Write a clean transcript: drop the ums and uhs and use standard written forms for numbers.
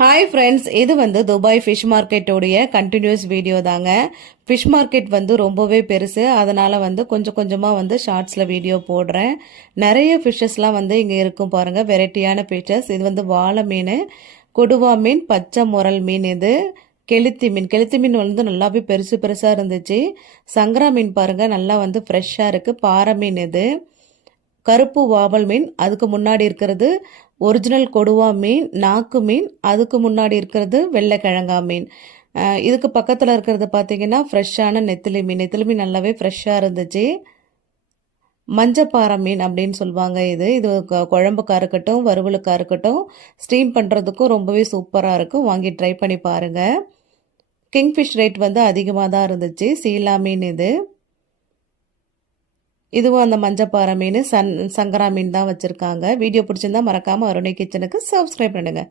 Hi friends, இது Dubai fish மார்க்கெட்டோடைய continuous video தாங்க. Fish market ரொம்பவே பெருசு. அதனால் கொஞ்சம் கொஞ்சமாக ஷார்ட்ஸில் வீடியோ போடுறேன். நிறைய ஃபிஷ்ஷஸ்லாம் இங்கே இருக்கும் பாருங்கள். வெரைட்டியான ஃபிஷ்ஷஸ். இது வாழை மீன், கொடுவா மீன், பச்சை முரல் மீன், இது கெளுத்தி மீன். கெளுத்தி மீன் நல்லாவே பெருசு பெருசாக இருந்துச்சு. சங்கரா மீன் பாருங்கள், நல்லா ஃப்ரெஷ்ஷாக இருக்குது. பாறை மீன், இது கருப்பு வாவல் மீன். அதுக்கு முன்னாடி இருக்கிறது ஒரிஜினல் கொடுவா மீன், நாக்கு மீன். அதுக்கு முன்னாடி இருக்கிறது வெள்ளைக்கிழங்கா மீன். இதுக்கு பக்கத்தில் இருக்கிறது பார்த்தீங்கன்னா ஃப்ரெஷ்ஷான நெத்திலி மீன். நெத்திலி மீன் நல்லாவே ஃப்ரெஷ்ஷாக இருந்துச்சு. மஞ்சப்பாறை மீன் அப்படின்னு சொல்லுவாங்க. இது குழம்புக்காக இருக்கட்டும், வறுவலுக்காக இருக்கட்டும், ஸ்டீம் பண்ணுறதுக்கும் ரொம்பவே சூப்பராக இருக்கும். வாங்கி ட்ரை பண்ணி பாருங்கள். கிங்ஃபிஷ் ரேட் அதிகமாக தான் இருந்துச்சு. சீலா மீன், இதுவும் அந்த மஞ்சப்பாறை மீன், சங்கரா மீன் தான் வச்சுருக்காங்க. வீடியோ பிடிச்சிருந்தா மறக்காமல் அருணை கிச்சனுக்கு சப்ஸ்கிரைப் பண்ணுங்கள்.